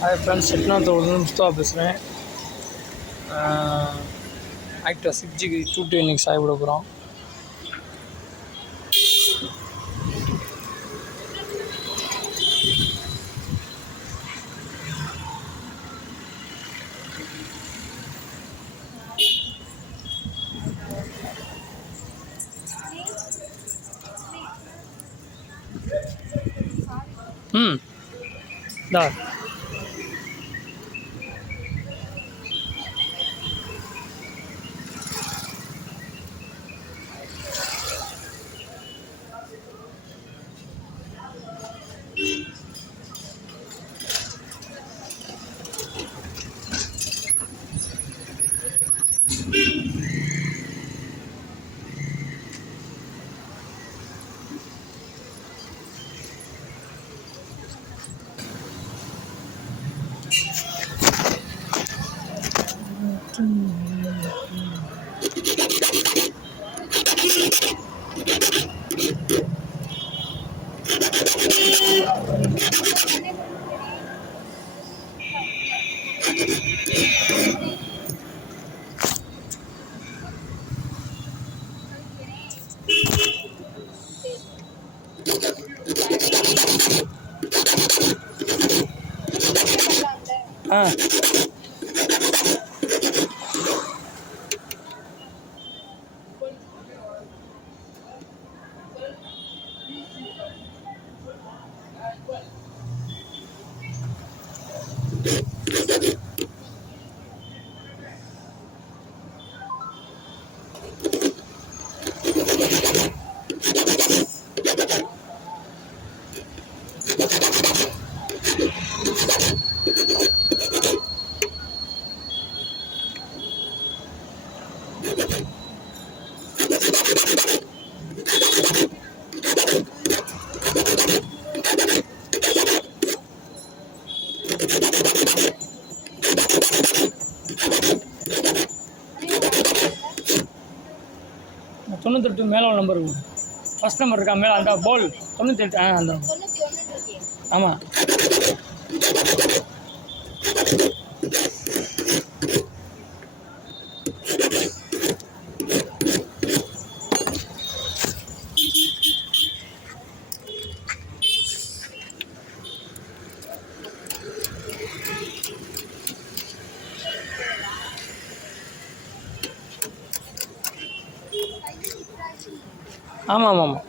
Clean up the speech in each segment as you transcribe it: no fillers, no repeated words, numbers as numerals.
Hi friends, செட்நாத்தோட முஸ்தா பேசுகிறேன். Actor 6G shoot இன்றைக்கி சாப்பிட போகிறோம். தா தொண்ணூத்தெட்டு மேலே ஒரு நம்பர் இருக்கும். ஃபஸ்ட் நம்பர் இருக்கா மேலே அந்த போல் 98. அந்த ஆமாம். ஆமாம் ஆமாம் ஆமாம்.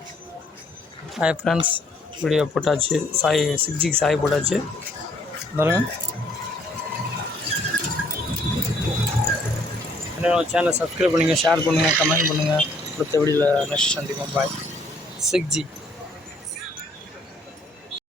ஹாய் ஃப்ரெண்ட்ஸ், வீடியோ போட்டாச்சு. 6G சாய் போட்டாச்சு. பாருங்கள், என்னோட சேனலை சப்ஸ்கிரைப் பண்ணுங்கள், ஷேர் பண்ணுங்கள், கமெண்ட் பண்ணுங்கள். அடுத்த வீடியோவில் நெக்ஸ்ட் சந்திப்போம். பாய். 6G.